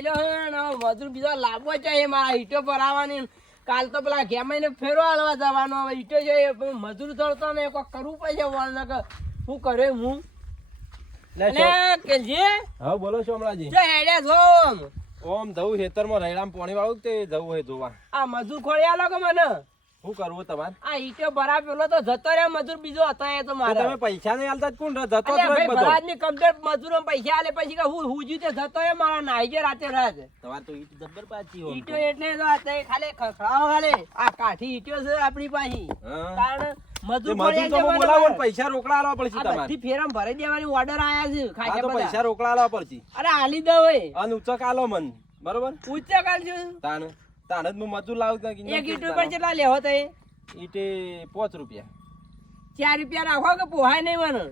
મેલ્યો હે ને મજૂર બીજો લાવવો છે મારા ઈટો ભરાવાની કાલ તો પેલા ઘેમાઈને ફેરો હાલવા જવાનો હવે ઈટો છે મજૂર થતો ને એક કરવું પડશે વળ શું કરે હું? હા બોલો સોમલાજી હેડ્યા છો ઓમ. ધવું ખેતરમાં રૈડામાં પાણી વાળું તે જવું જોવા? આ મજૂર ખોળી આલો કે મને? શું કરવું તમારે? આ ઈટો ભરા પેલો તો જતો રહ્યો મજૂર બીજો હતો એ તો મારે. તમે પૈસા નહીં આલતા કોણ જતો જ રહે ભાઈ બધો. ની કમ્પ્લેટ મજૂરો પૈસા આલે પછી કે હું હુજી તે જતો રહ્યો મારા નાઈ ગયો રાતે રાત. તમારે તો ઈટ જબર પાછી હોય. ઈટો એટલે તો તે ખાલી ખખડાવ ખાલે. આ કાઠી ઈટો છે આપણી પાછી કારણ મજૂર આલજે. બોલાવો ને પૈસા રોકડા આલવા પડશે તમારે. બધી ફેરમ ભરી દેવાની ઓર્ડર આયા છે ખાઈ તો પૈસા રોકડા આલવા પડશે. અરે આલી દો અને ઉચક આલો મન. બરોબર? ઉચ્ચ કાલ છું તાણ હું મજૂર લાવું ત્યાં એક ઈટ ઉપર કેટલા લેવો તો ઈટે પાંચ રૂપિયા. ચાર રૂપિયા રાખો કે પોહાય નહીં મને?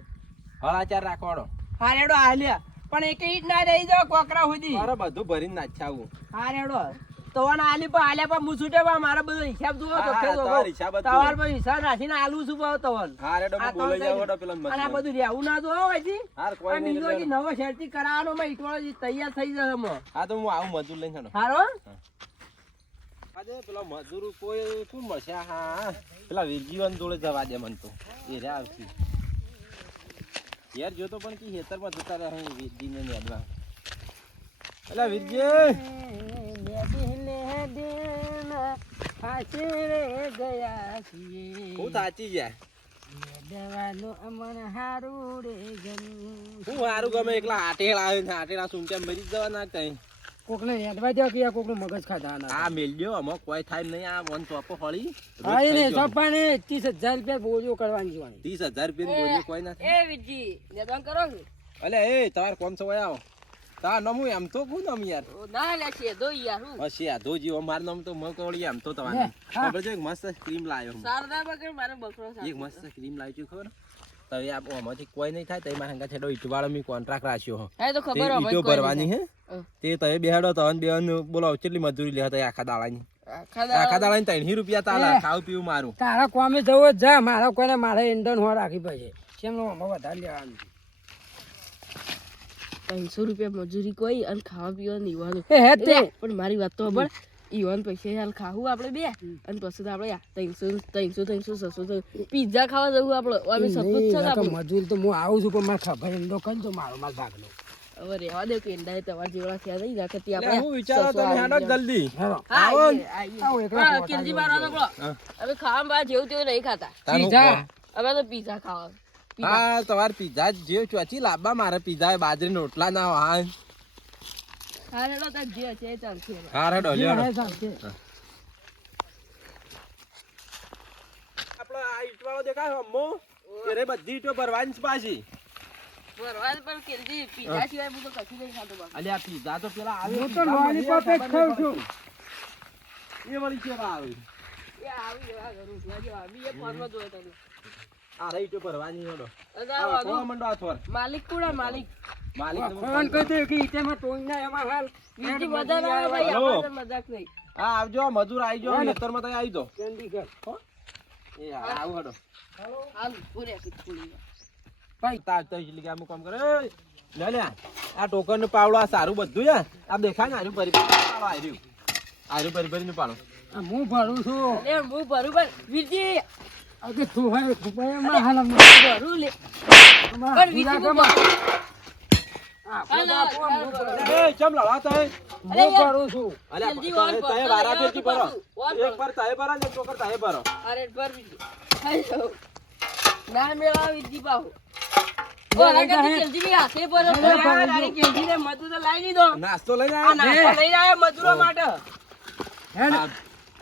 હળા ચાર રાખવાડો. હારેડો હાલ્યા પણ એક ઈટ ના રહી જાવ કોકરા સુધી. મારે બધું ભરીને નાખ્યા હારેડો. તવાના આલી પર આલ્યા પર મુસુટે છૂટે મારો બધો હિસાબ જોવો તો કે જોવો હિસાબ તવાર પર હિસાબ રાખીને આલુ છું ભાવ તવન હારે ડો હું જાવ ડો પેલા અને આ બધું રેવું ના જોવો હજી. હાર કોઈ નહીં બીજો નવો શેરથી કરાવવાનો મે ઈટવાળો તૈયાર થઈ જશે હમણાં. હા તો હું આવું મજૂર લઈને હારો? આજે પેલા મજૂર કોઈ શું મળશે? હા પેલા વીરજીવન જોડે જવા દે મન તો. એ રે આવશે. યાર, જોતો પણ કે ખેતરમાં જતા રહે, વીરજીને યાદમાં પેલા વીરજી! હું સાચી જાય હું સારું ગમે, એકલા આટેલા આવે ને સુમ સુનતા મરી જવાના કઈ કોકને એડવા દે કે કોકનું મગજ ખાધા ના આ મેલ્યો અમો કોઈ થાય નહીં આ વન ચોપો હળી આઈ ને સપાને 30000 રૂપિયા બોજો કરવાની જોવાની 30000 રૂપિયા બોજો કોઈ ના એ વિજી નેદવાન કરો અલે એ તાર કોમ છો આવો. તા નમુ એમ તો કુ નમ યાર? ના લે છે દો યાર હું. હસી આ ધોજી માર નમ તો મકોળી એમ તો તમારે. ખબર છે એક મસ્ત ક્રીમ લાયો હું. શારદા બગર મારે બકરો એક મસ્ત ક્રીમ લાયો છું ખબર? તો આપ આમાંથી કોઈ નહીં થાય તો મારા હંગા છેડો ઈટવાળો મી કોન્ટ્રાક્ટ રાખ્યો હો હા તો તે ઈટો ભરવાની હે તે તમે બેહાડો તો બેન બોલો કેટલી મજૂરી લે હતા આખા દાડાની આખા દાડાની રૂપિયા તાલા ખાવું પીવું મારું તારા કોમે જવો જ મારા કોઈને મારે ઇન્ડન હો રાખી પડે કેમનો આમાં વધારે લેવાનું ત્રણસો રૂપિયા મજૂરી કોઈ અને ખાવા પીવા નીવાનું એ હે તે પણ મારી વાત તો ખબર ઈવન પૈસા હાલ ખાવું આપણે બે અને પછી તો આપણે ત્રણસો ત્રણસો ત્રણસો છસો પીઝા ખાવા જવું આપણે અમે સપોઝ છે મજૂર તો હું આવું છું પણ મારે ખબર એમ તો કઈ તો મારો માલ ભાગ લો હવે રહેવા દે કે એંડા તમારા જેવડા થયા નહીં ના કરતી આપણે હું વિચારો તમે હેડો જલ્દી. આવો એકલા કિલજી જેવું મારવાનો છે. બોલો. હા. અમે ખાવા બા જેવું તેવું નહીં ખાતા. પીઝા. કોમ. તો પીઝા ખાવા. હા તમારે પીઝા જેવું ચોચી લાવવા મારે પીઝા બાજરી રોટલા ના હા હા હેડો જે છે ચાલશે હવે. હા હેડો જે લ્યો હે ચાલશે. આપણો આ ઈંટવાળો દેખાય અમ્મો રે બધી ઈંટો ભરવાની છે પાછી બરોબર, પણ કિલજી પીઝા સિવાય હું તો કશું નહીં ખાતો બાપા. અલ્યા પીઝા તો પેલા આવે હું તો પીઝા lollipop જ મળ્યા ખાઉં છું. એ વળી કેવા આવે એ આવી એવા ઘરું છે, આ આવી એ ફોનમાં જોયો તમે. આ રે ઈંટો ભરવાની હેડો. અને આ આ વાળું? કોણ મંડો આ થોર? માલિક કોણ માલિક? માલિક ફોન કરી દે કે ઈટેમાં ટોઈના એમાં હાલ. બીજી મજા આવે ભાઈ આપણે મજાક નહીં. હા આવજો મજૂર આવી નતરમાં તો આવી જાઓ. ચંદીગઢ એ હા આવું હાલ. પૂરે આપી પૂરી ભાઈ તાર તો એટલે કે આમ કામ કરે. લે લે આ. ટોકનનું પાવડો આ સારું બધું છે આ દેખાય ને આર્યું ભરી ભરી. પાડો આર્યું. આર્યું પાડો. આ હું ભરું છું? હું ભરું પણ વીરજી અગે તું હે ખુપાયામાં હાલ અમને. ભરું લે. પણ વીરજી હું આ. એ તો હું? છું. વારા એક પર તારે ભરો ને અરે મેળા વીરજી પાહુ લઈ જા, લાગે હે. જલ્દી બી હાથે ભરો. લે, લે, યાર, ભરો. અરે કેલજીને મજૂર તો લાવી લીધો નાસ્તો લઈને આ આવ્યો? નાસ્તો લઈને આવ્યો મજૂરો માટે.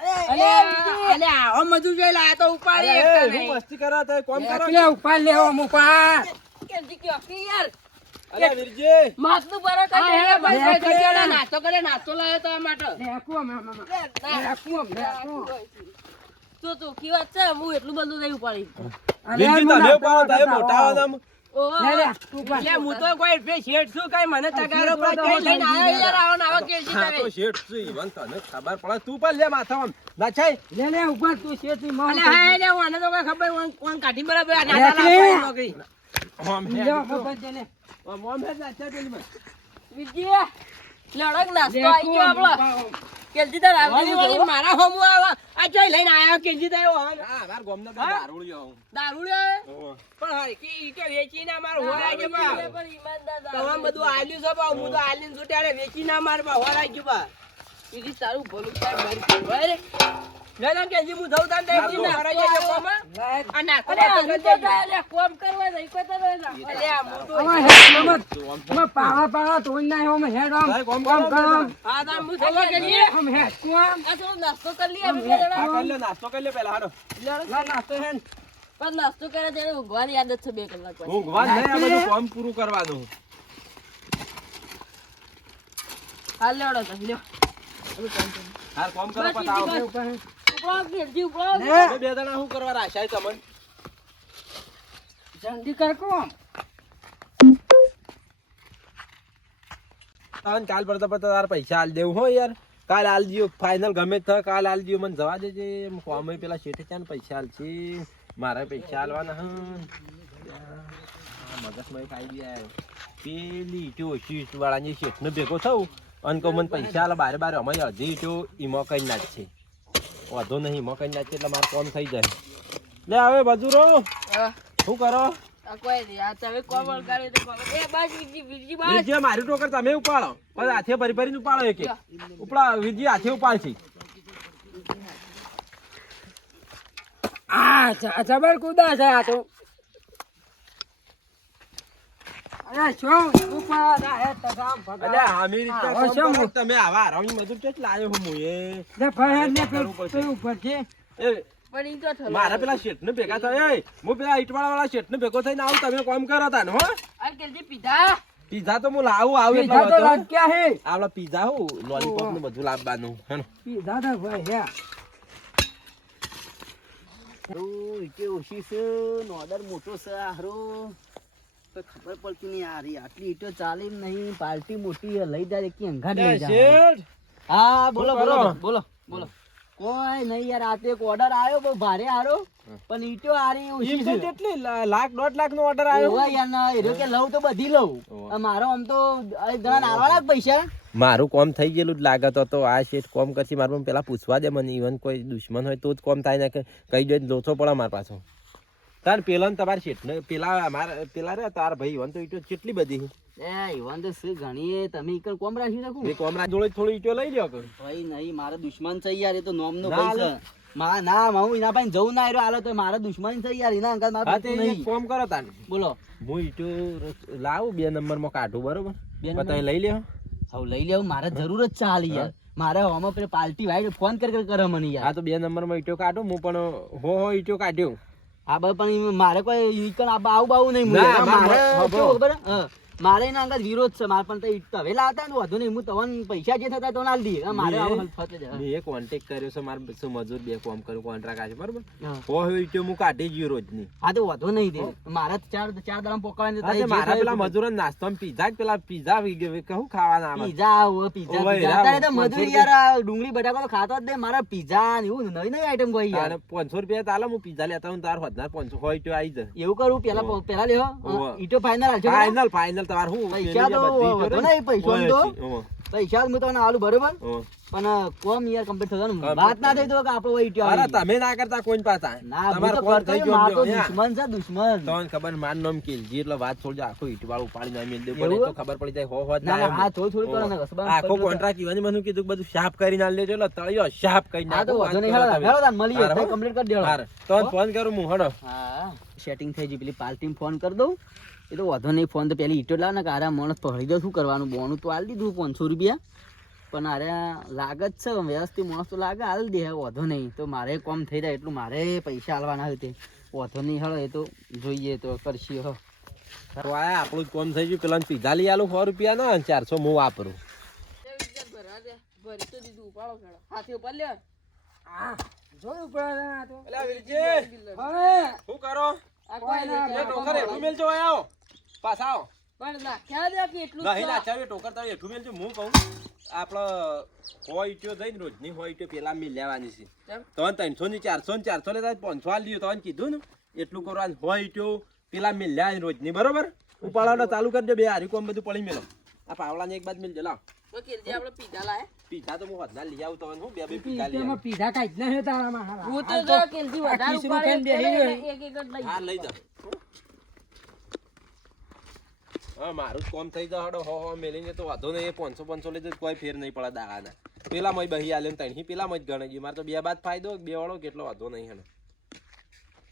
આવો જોઈ લાયા તો ઉપાડી અરે, નહીં. મસ્તી કરો તો કોમ કરો એટલે ઉપાડ લેવો અમ ઉપાડ. કેલજી કે યાર અલ્યા વીરજી. માથનું ભરો કરી હા, ભાઈ, ભાઈ, ભાઈ, ભાઈ. ભાઈ, નાસ્તો કરે નાસ્તો લાવ્યો તો માટે. લેકું અમે, અમે, અમે. અમે, લેકું. તો તો કી વાત છે? હું એટલું બધું નહીં ઉપાડી. વીરજી મોટા. આવો તમે. ઓહો લે, લે, ઉપાડ. એટલે હું તો કોઈ બે શેઠ છું કઈ મને તગારો પર કઈ લઈને આવ્યો યાર આવો ને આવો કેલજી હા તમે તો શેઠ છે ઈવન તને ખબર પડે તું પણ લે માથામાં નાચાય લે, લે, ઉપાડ, તું શેઠી માં અલે હા એટલે મને તો કોઈ ખબર કોણ કોણ કાઢી બરાબર આ લે, નાના લે. લાફાની નોકરી ઓમ હે લે, ખબર છે ને. ઓમ ઓમ હે નાચાય પેલી માં. વિજય લડક નાસ્તો આવી ગયો આપણો કેલજી આવતી વળી મારા હમું આવા. આ ચોય લઈને આયા કેજી દયો હન હા માર ગોમના લે ઓહો. પણ વેચીને અમાર હોરાઈ ગયો બા. પણ ઈમાનદાર તમામ બધું આલ્યું છે બા હું તો આલીને જોટાડે વેચી ના માર બા હોરાઈ ગયો બા. તારું ભલું મારી ભાઈ હું? જઉં તાન નાસ્તો હોરાઈ અરે કરી તો લે, કોમ કરવા નહીં કોઈ તો અલે આ મોટો તું પાવા પાવા તોડી નાખ્યો અમે હેડ આમ કોમ કોમ કરો. કરો. ને. આ તાન હું જવા કેજી હેડ કોમ આ થોડો નાસ્તો કરી લઈએ અમે જણા. હા, લે, નાસ્તો કરી લે પેલા હાલો. લા નાસ્તો હેડ. પણ નાસ્તો કરે ત્યારે ઊંઘવાની આદત છે બે કલાક પછી. ઊંઘવા નહીં આ બધું કામ પૂરું કરવાનું. હાલ તો, લ્યો. બધું કામ કરો. પતાવો. ઉપર ઉપડો, ઘેરજી ઉપડો. તમે બે જણા શું કરવા રાશાય તમને? જલ્દી કર કોમ તને કાલ પડતા પડતા તાર પૈસા આલ દેવું હો યાર. કાલ આલ દિયો ફાઇનલ ગમે તો કાલ આલ દિયો મને જવા દેજે. કોમે પેલા શેઠે ચાન પૈસા આલશે? મારા પૈસા આલવાના આ મગજમાં એક આઈડિયા આવ્યો. પેલી ઓછી વાળાની શેઠને ભેગો થવું અને કહું મને પૈસા આલે બારે બારે અમારી અડધી ઈટો ઈમો કઈ નાખ છે વાંધો નહીં મકાઈ કઈ નાખ એટલે મારું કોમ થઈ જાય. લે હવે બજુરો. હા, શું કરો? મારી. ટોકર તમે ઉપાડો. પછી હાથે ભરી ભરીને ઉપાડો એક ઉપડા વિજય હાથે ઉપાડશે. આ જબર કુદા છે આ તો. અરે શું ઉપર આ હેડ ભગા. એટલે આમી રીતના હા, કામ શું? તમે આવા આરામની મજૂર કેટલા આવ્યો હું મુએ? લે ફહેર ને પેલું ઉપર છે. એ પણ ઈ તો થલો. મારા પેલા શેઠને ભેગા થયા. એ હું પેલા ઈટવાળા વાળા શેઠને ભેગો થઈને આવું તમે કોમ કરો તા હો. પીધા. પીઝા તો હું લાવું આવું પીઝા તો બધો. હે. આપડા પીઝા હું લોલીપોપનું બધું લાવવાનું હેને પીઝા તો ભાઈ હે. ઓછી છે? ઓર્ડર મોટો છે હારો તો ખબર પડતી નહીં આ રહી આટલી ઈટો ચાલી નહીં. પાર્ટી મોટી લઈ જાય કે અંગાટ લઈ જાય શેઠ. હા બોલો બોલો બોલો બોલો. કોઈ નહીં યાર આ તો એક ઓર્ડર આવ્યો બહુ ભારે આરો પણ ઈટો હારી ઓછી કેટલી લાખ દોઢ લાખ નો ઓર્ડર આવ્યો હોય યાર ના એરો કે લઉં તો બધી લઉં. મારો આમ તો આ ઘણા નારવાના પૈસા. મારું કોમ થઈ ગયેલું જ લાગત હતો. આ શેઠ કોમ કરશે મારું પેલા પૂછવા દે મને. ઇવન કોઈ દુશ્મન હોય તો જ કોમ થાય ને કહી કઈ દે લોથો પડે મારા પાછો. તાર પેલા ને તમારે શેઠ ને પેલા અમારા પેલા રે તાર ભાઈ ઇવન તો ઈટો કેટલી બધી એ ઈવન તો શું ઘણી તમે ઈકર કોમ રાખી રાખું એ કોમરા જોડે થોડી ઈટો લઈ લ્યો ભાઈ નહીં મારા દુશ્મન છે યાર એ તો નોમ નો ભાઈ છે. મા ના હું એના પાસે જવું ના રહ્યો આલો તો મારા દુશ્મન છે યાર એના અંકલ મારે એક નહીં. કોમ કરો તાર. બોલો. હું ઈટો લાવ બે નંબરમાં કાઢું બરોબર? તમે લઈ લ્યો. હવે લઈ લેવું મારે જરૂર જ છે યાર. મારે હવામાં પેલી પાર્ટી વાઈડ ફોન કરી કર કરે મને યાર. હા તો બે નંબરમાં ઈટો કાઢું હું પણ હો હો ઈટો કાઢ્યો. ભાઈ પણ મારે કોઈ આવું આ બાવું નહીં મારે- ખબર. મારે એના અંગાત વિરોધ છે મારે પણ તો ઈ તો હવે લાવતા ને વધુ નહીં. હું તમને પૈસા જે થતા તો ના દઈએ મારે આવો હલફત છે. મેં કોન્ટેક્ટ કર્યો છે મારે શું મજૂર બે કોમ કર્યું કોન્ટ્રાક્ટ આજે બરાબર? હા. હો હો ઈટો હું કાઢી ગયો રોજની. હા તો વધુ નહીં દે. મારા ચાર ચાર દાડા પોકવાની હા, તે મારા પેલા મજૂરો નાસ્તો પીઝા જ પેલા પીઝા કહું ખાવાના પીઝા આવો પીઝા પીઝા. અત્યારે તો મજૂર યાર ડુંગળી બટાકા તો ખાતો જ દે મારા પીઝા ને એવું નવી નવી આઈટમ કોઈ યાર. પાંચસો રૂપિયા તાલે હું પીઝા લેતા હું તાર hodનાર પાંચસો હોય તો આવી જ. એવું કરું પેલા પેલા લેવો ઈટો ફાઈનલ ફાઈનલ બરાબર? તમાર શું પૈસા તો વધુ નહીં, પૈસાનું તો. પૈસા હું તમને આલુ બરોબર? પણ કોમ યાર કમ્પ્લીટ થવાનું વાત ના થઈ તો કે આપણો ઈટો અરે તમે ના કરતા કોઈ પાછા ના તમારે કોણ થઈ ગયો મારો. દુશ્મન છે દુશ્મન. તમને ખબર માર નામ કિલજી એટલે વાત છોડજો આખું ઈટવાળ ઉપાડી ના મેલ દેવું પડે તો ખબર પડી જાય હો હો ના આ ના થોડું થોડું કરો ને આખો કોન્ટ્રાક્ટ ઈવન મને કીધું બધું સાફ કરી ના લેજો એટલે તળિયો સાફ કરી ના તો વાંધો નહીં હેલો હેલો તાન મળી જાય કમ્પ્લીટ કરી દેજો તો ફોન કરું હું હડો. હા. સેટિંગ થઈ ગઈ પેલી પાર્ટી ફોન કરી દઉં. એ તો વાંધો નહીં ફોન તો પહેલી ઈટો લાવ ને કે આરા માણસ પકડી દઉં શું કરવાનું? બોનું તો આલી દીધું પાંચસો રૂપિયા. પણ અરે લાગે જ છે વ્યવસ્થિત માણસ તો લાગે હાલ દે વધો નહીં. તો મારે કોમ થઈ જાય એટલું મારે પૈસા આલવાના હોય તે. વાંધો નહીં હળો એ તો જોઈએ તો કરશી હો તો આ આપણું કોમ થઈ ગયું પેલા પીધા લઈ આલું સો રૂપિયા ના ચારસો હું વાપરું. ભરા દે. ભરી તો દીધું, ઉપાડો ખેડો. હાથે ઉપાડ લે. હા. જોયું પડે આ તો એટલે વીરજી હવે શું કરો આ કોઈ પાછા આવો. પણ નાખ્યા દે કે એટલું નહીં તો. ટોકર તારે હેઠું મેલજો હું કહું આપણે હોય ઈટ્યો જઈને રોજની હોય ઈટ્યો પેલા મિલ લેવાની છે. તો ત્રણસો ની ચારસો ને ચારસો લેતા પાંચસો આલ દીધું તો કીધું ને એટલું કરવાનું હોય ઈટ્યો પેલા મિલ લેવાની રોજની બરોબર? ઉપાડવાનો ચાલુ કરજો બે હારી કોમ બધું પડી મેલો. આ પાવલાને એક બાદ મિલજો લાવ. પીધા તો પીઝા લાયા. તો હું લઈ આવું તમે હું બે બે પીઝા લઈ આવું. પીધા જ નહીં તારામાં. હું તો જો કેલજી વધારે ઉપાડે ખાઈને બેસી એટલે ગયો. એક એક લઈ હા લઈ જાઓ. હા મારું જ કોમ થઈ હડો. હો હો મેલીને તો વાંધો નહીં. પાંચસો પાંચસો લઈ જ કોઈ ફેર નહીં પડે દાવાના પેલા માં બહી આલે ને ત્રણ પેલા માં જ ગણે મારે તો બે બાદ ફાયદો બે વાળો કેટલો વાંધો નહીં હેડો.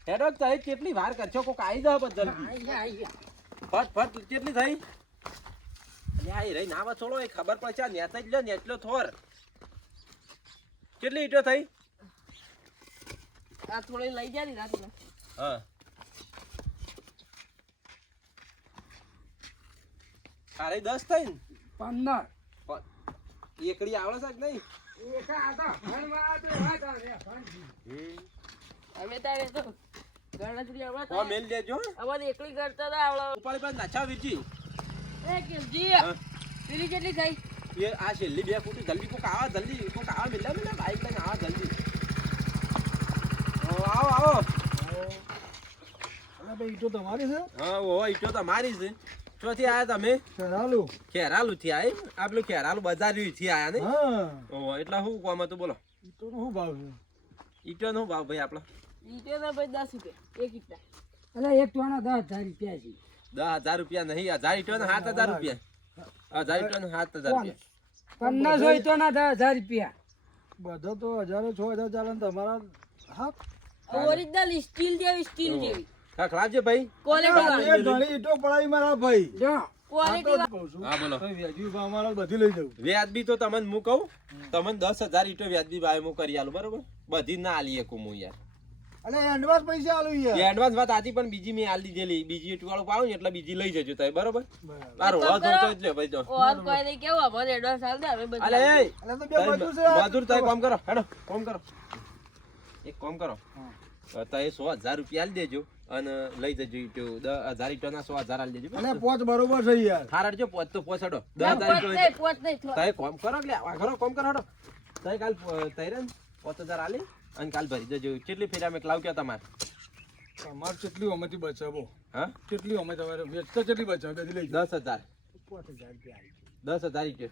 હેડો તમે કેટલી વાર કરશો? કોક આવી જાવ પણ જલ્દી જા, જા. ફટ ફટ કેટલી થઈ? લ્યા, રહી ના છોડો એ ખબર પડશે. આ નેતા જ લ્યો નેટલો થોર. કેટલી ઈટો થઈ? આ થોડી લઈ જાય ને હા. તારે દસ થઈ ને પંદર એકડી આવડે છે કે નહીં. અમે તારે તો ગણતરી ઓ આવડે મેલ દેજો અમારે એકલી કરતા હતા આવડે ઉપાડી પાસે નાચા વીરજી. એ કેલજી હા. પેલી કેટલી થઈ? એ આ છેલ્લી બે ફૂટી જલ્દી કોક આવા જલ્દી કોક આવા મિલા મિલા બાઈક લઈને આવા જલ્દી. ઓ, આવો આવો. ભાઈ ઈટો તો તમારી છે? હા ઓ ઈટો તો મારી છે. ચોથી આયા તમે? ચાલુ ખેરાલુ થી આયા આ પેલું ખેરાલુ બજારથી આયા ને? હા. ઓ એટલે શું કોમ હતું? બોલો. ઈટો નો શું ભાવ છે? ઈટો નો ભાવ ભાઈ આપણો ઈટો ના ભાઈ દસ રૂપિયા એક ઈટા. અલા, એક ટોણા દસ હજાર રૂપિયા છે. દસ હજાર રૂપિયા નહીં હજાર ઈટો ને સાત હજાર રૂપિયા. હજાર ઈટો ને સાત હજાર રૂપિયા. પંદરસો ઈ ના દસ હજાર રૂપિયા. બધો તો હજારો છ હજાર ચાલે ને તમારા હા ઓરિજિનલ સ્ટીલ જેવી સ્ટીલ જેવી. છે ભાઈ. ક્વોલિટી વાળી. ઘણી ઈટો પડાવી મારા ભાઈ. વ્યાજબી બધી લઈ જવું વ્યાજબી તો તમને હું કહું તમને દસ હજાર ઈટો વ્યાજબી ભાઈ હું કરી આલું બરોબર? બધી ના આલી એકું હું યાર. અલે એડવાન્સ પૈસા આલું યાર. એડવાન્સ વાત આથી પણ બીજી મેં આલી દીધેલી. બીજી ઈટ વાળું ને એટલે બીજી લઈ જજો તમે બરોબર? બરાબર. આ રોળો ધોતો જ ભાઈ જો. ઓર કોઈ નહીં કેવું અમારે એડવાન્સ હાલ દે અમે અલે અલે તો બે મજૂર છે મજૂર તમે કોમ કરો. હેડો કોમ કરો. એક કોમ કરો. હા. તો એ સો હજાર રૂપિયા આલી દેજો. અને લઈ જજો ઈટો દસ હજાર ઈટો ના સો હજાર આલી દેજો અને પોચ બરોબર છે યાર. હાર જો પોચ તો પોચાડો દસ ના, હજાર પોચ ઈટો નહીં, પોચ નહીં, થોડા. કોમ કરો લે આ ઘરો કોમ કરો હડો. તમે કાલ પોચ હજાર આલી અને કાલ ભરી જજો કેટલી ફેરા મેં ક્લાવ ક્યાં તમારે? તમારે કેટલી અમેથી બચાવો. હા? કેટલી અમે તમારે વેચતા કેટલી બચાવો બધી લઈ જાઓ. દસ હજાર. પોચ હજાર રૂપિયા આવી. દસ હજાર ઈટો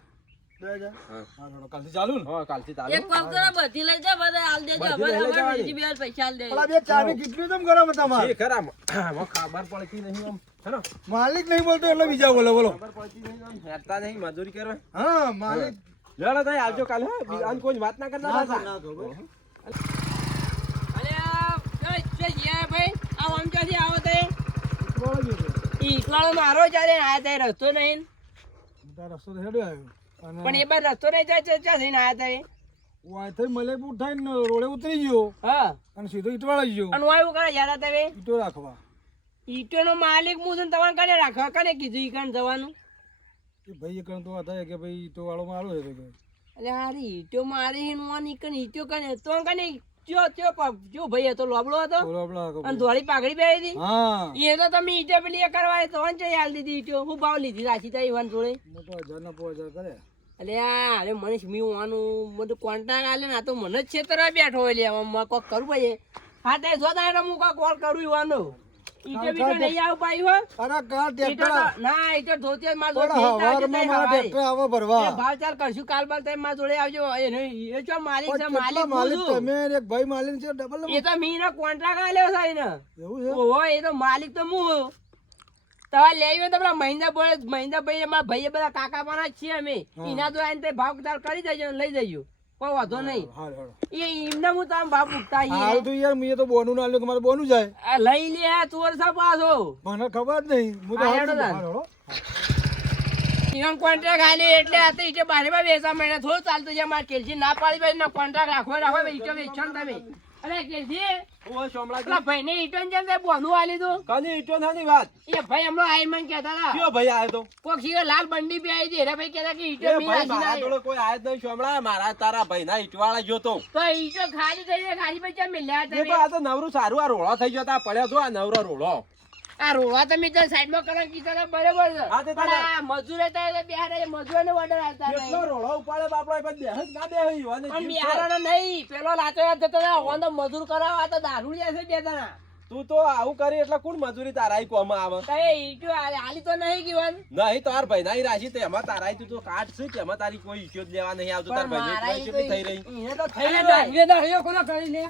માલિક નહીં બોલતો એટલે બીજા બોલો બોલો. હેરતા નહીં મજૂરી કરવા. હા માલિક. લેડો તમે આવજો કાલે હા. કોઈ વાત ના કરતા ભાઈ. અરે આ કઈ ભાઈ. આમ ક્યાંથી આવો તે? ઈટવાળો મારો ચાલે આયા તે? રસ્તો નહીં રસ્તો હેડ્યો આવ્યો. પણ એ બાર રસ્તો નહીં જાય ચા થઈને આયા તા એ વાયથી મલેપુર થઈને રોડે ઉતરી ગયો. હા. અને સીધો ઈટવાળા ગયો. અને વાય ઉકાળા જતા તમે ઈટો રાખવા. ઈટો નો માલિક હું છું તમારે કને રાખવા? કને કીધું ઈ કણ જવાનું. એ ભાઈ એ કણ તો હતા કે ભાઈ ઈટો વાળો મારો છે તો કે. અરે હારી ઈટો મારી હિન મોન ઈ કને ઈટો કને તો કને ચો પ- જો ભાઈ હતો લોબડો હતો. અને ધોળી પાઘડી પહેરી હતી. એ તો તમે ઈટો પેલી એ કરવા તો ને ચાઈ હાલ દીધી ઈટો. હું ભાવ લીધી રાખી તા ઈવન જોડે. મોટો હજાર ના પાંચ હજાર કરે અલે આ અરે મને મી આનું બધું કોન્ટ્રાક્ટ આલે ને આ તો મને જ છેતરવા બેઠો એટલે આમાં કોક કરું પડે. હા તે જો તારે હું કોક કોલ કરું ઈવાનો. ઈટો બીટો નહીં આવ પાઈ હો અરે કાર ટ્રેક્ટર ના ઈટો ધોતી માર જોડે પણ ભેગા આવજો હવારમાં તઈ મારા ટ્રેક્ટર આવો ભરવા. ભાવ ચાલ કરશું કાલ બાલ તમે માર જોડે આવજો એ નહીં એ ચો માલિક છે માલિક માલિક તમે એક ભાઈ માલિક છે ડબલ એ તો મી કોન્ટ્રાક્ટ આલ્યો છે ને એવું છે? ઓહો એ તો માલિક તો હું. તમારે લેવી તો પેલા મહિન્દા બોલે મહિન્દા ભાઈ અમારા ભાઈ બધા કાકા પાના છીએ અમે. એના તો આઈને તે ભાવ તાર કરી દેજો લઈ જજો. કોઈ વાંધો નહીં. એ એમને હું તમે ભાવ મૂકતા હાલ તો યાર મેં તો બોનું ના લ્યો મારે બોનું જાય. આ લઈ લે આ ચોર સા પાછો. મને ખબર જ નહીં. હું તો હાલ તો. ઇવન કોન્ટ્રાક્ટ આલે એટલે આ તો ઈટે બારે બાર વેચવા મહિના થોડું ચાલતું છે મારે કેલજી ના પાડી ભાઈ કોન્ટ્રાક્ટ રાખો રાખો ઈટો વેચો તમે. અરે કેલજી ઓ સોમલાજી પેલા ભાઈ ને ઈટો જેમ તે બોનું આલી દો કની ઈટો નાની વાત? એ ભાઈ હમણાં આઈ મને કહેતા હતા. કયો ભાઈ આવ્યો તો? કોક શીખર લાલ બંડી બી આવી હતી. એના ભાઈ કહેતા કે ઈટો બી ભાઈ મારા જોડે કોઈ આયા જ નહીં સોમલા મારા તારા ભાઈ ના ઈટવાળા જોતો તો. ઈટો ખાલી થઈ જાય ખાલી પછી મિલ્યા એ તો નવરું સારું આ રોળો થઈ જતા પડ્યો તો આ નવરો રોળો. આ રોવા તમે તો સાઈડમાં કરો કીધા હતા બરાબર છે. હા, તે પણ આ મજૂરે તો બિહારે મજૂરોને ઓર્ડર આવતા કેટલો નહીં રોળો ઉપાડે બાપડો એ જ ના બેહે અને પણ. બિહારનો નહીં. પેલો લાચો યાદ જતો ઓન તો મજૂર કરાવવા તો દારૂ છે બે જણા. તું તો આવું કરી એટલે કોણ મજૂરી તારાઈ કોમાં આવે? તો એ ઈટો હાલ- હાલી તો નહીં ગયું નહીં તાર ભાઈ નાઈ રાશી તો એમાં તારાઈ તું તો કાટ છે કે એમાં તારી કોઈ ઈચ્છો લેવા નહીં આવતું તાર ભાઈ થઈ રહી. એને તો થઈ દાઢીઓ કોનો કરી લે?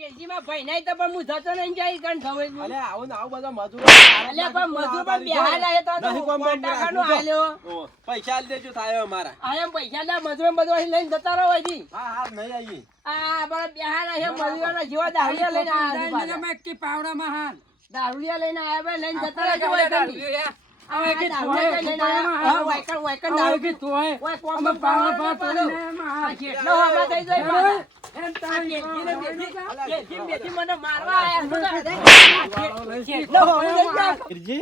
તેલજીમાં ભાઈ નહીં તો પણ હું જતો નહીં જાય કણ ખબર અલે આવું ને આવું બધા મજૂરો અલ્યા પણ મજૂર પણ બેહાર લાગે તો નહીં પાંચ ટકાનો પૈસા દેજો થાય અમારા. આ એમ પૈસા ના મજૂર બધું લઈને જતા રહો અહીંથી. હા હા નહીં આવીએ આ આપણા બેહાર છે મજૂરોના જેવા દારૂડિયા લઈને આયા છે પાછા. પાવડામાં હાલ દારૂડિયા લઈને આયા ભાઈ લઈને જતા રહેજો અહીંથી. દારૂડિયા. કે દારૂડિયા લઈને આયા. હા, વાયકણ- વાયકણ કે તોય ઓય, કોમ પાવડા પાવડા. જેટલો હમણાં થઈ જાય પાછા. એમ આ તારી જેઠીને પાવડા બેઠી- જેઠી બેઠી મને મારવા આયા છે. આ જેટલો હમણાં થઈ જાય. વીરજી,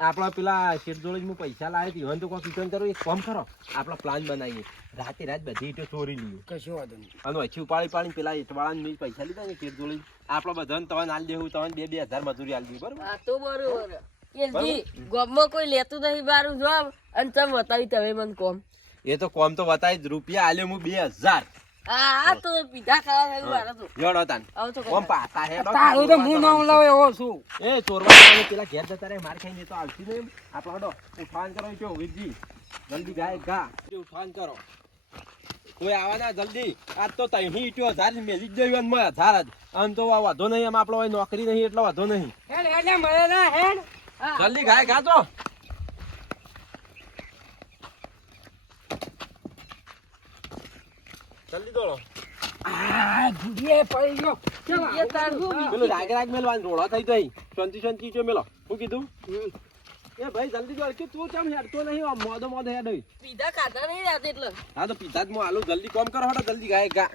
આપણા પેલા શેઠ જોડે હું પૈસા લાવી હતી હવે તો કોઈ કિચન કરો એક કામ કરો. આપણા પ્લાન બનાવીએ. રાતે રાત બધી ઈંટો ચોરી લીધું. કશું વાંધો નહીં. અને પછી ઉપાડી પાડી પેલા ઈંટવાળાને મેં પૈસા લીધા ને શેઠ આપડે બધાને તમને આલી દેવું તમને બે બે હજાર મજૂરી આલી દેવું બરોબર? તો બરોબર. કોઈ લેતું નહીં બારું જોબ અને તમે બતાવી તમે મને કોમ. એ તો કોમ તો બતાવી રૂપિયા આલ્યો હું બે હજાર. આ તો પીધા ખાવા થયું મારે તો. જોડો તાન. આવું તો કોમ પાતા હે તારું તો હું નામ લાવ એવો છું. એ ચોરવા પેલા ઘેર જતા રહે માર ખાઈને તો આવતી નહીં આપણે ઉઠાન કરો જો વીરજી. જલ્દી ગાય ગા. ઉઠાન કરો. કોઈ આવાના જલ્દી. આજ તો તહીં ઈટ્યો હજાર મેલી જ દેવી અને હજાર જ. આમ તો વાંધો નહીં એમ આપણો નોકરી નહીં એટલો વાંધો નહીં. હેડ હેડ મળે ના હેડ. જલ્દી ગાય ગા તો જલ્દી દોડો. આ ભૂડીએ પડી ગયો. ચાલ એ તાર શું રાગ રાગ મેલવાનું રોડો થઈ જાય શાંતિ શાંતિ ચો મેલો. શું કીધું? એ ભાઈ જલ્દી દોડ. કે તું કેમ હેડતો નહીં? આમ મોદો મોદો હેડ પીધા ખાતા નહીં રાતે એટલે. હા તો પિતા જ આલુ. જલ્દી કોમ કરો હટો જલ્દી ગાય ગા.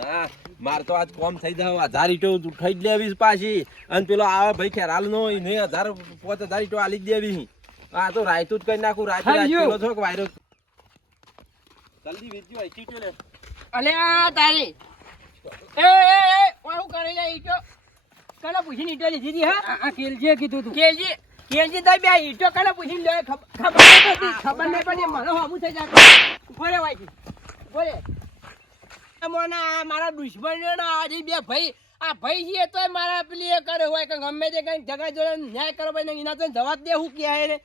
હા માર તો આજ કોમ થઈ જાવ. હજાર ઈટો ઉઠાઈ જ લેવી છે પાછી. અને પેલો આવે ભાઈ ખેરાલ નો નહીં હજાર પાંચ હજાર ઈટો આલી જ દેવી આ તો રાયતું જ કરી નાખું. રાયતું રાત પેલો છો વાયરો જલ્દી ભાઈ ચીટો લે. અલ્યા તારી. એ એ એ વાળું કરી લે ઈટો. કલા પૂછીને ઈટો લીધી હતી હા? આ કેલજીએ કીધું તું. કેલજી કેલજી તો બે ઈટો કને પૂછીને લે ખબર નહીં ખબર નહીં પડતી મને હમું થઈ જાય બોલે વાયથી બોલે મોના મારા દુશ્મનોના આજે બે ભાઈ આ ભાઈ છે તોય મારા પેલી એ કરે હોય કે ગમે તે કઈ જગા જોડે ન્યાય કરો ભાઈ એના તો જવાબ દે હું કે રે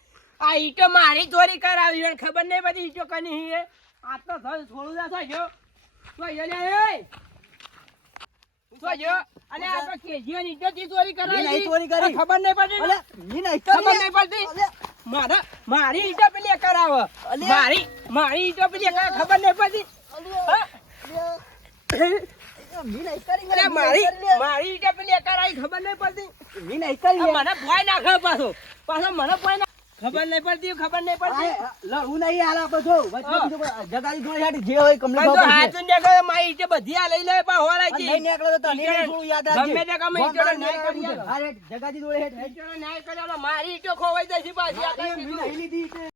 આ ઈટો મારી ચોરી કરાવી ખબર નહીં બધી ઈટો કની હી આ તો થોડું ના થાય તો એને એ તો જો. અને આ તો કેજીઓ ની થી ચોરી કરાવી. નહીં ચોરી કરી. ખબર નહીં પડતી. ને? ખબર નહીં પડતી. મારા મારી ઈટો પેલી કરાવે. મારી મારી ઈટો પેલી ખબર નહીં પડતી. મારી મારી ઈટો પેલી કરાવી. ખબર નહીં પડતી. મને ભોય નાખે પાછો. પાછો મને ભોય ખબર નહીં પડતી ખબર નહીં પડતી. મને તો હાથું ને કહે, મારી જે બધી આ લઈ લે પા હોરાય છે ગમે તે કમે ઈટોનો ન્યાય કરી આલો. ઈટોનો ન્યાય કરી મારી ઈટો ખોવાઈ જાય છે પાછી. આ કઈ કીધું?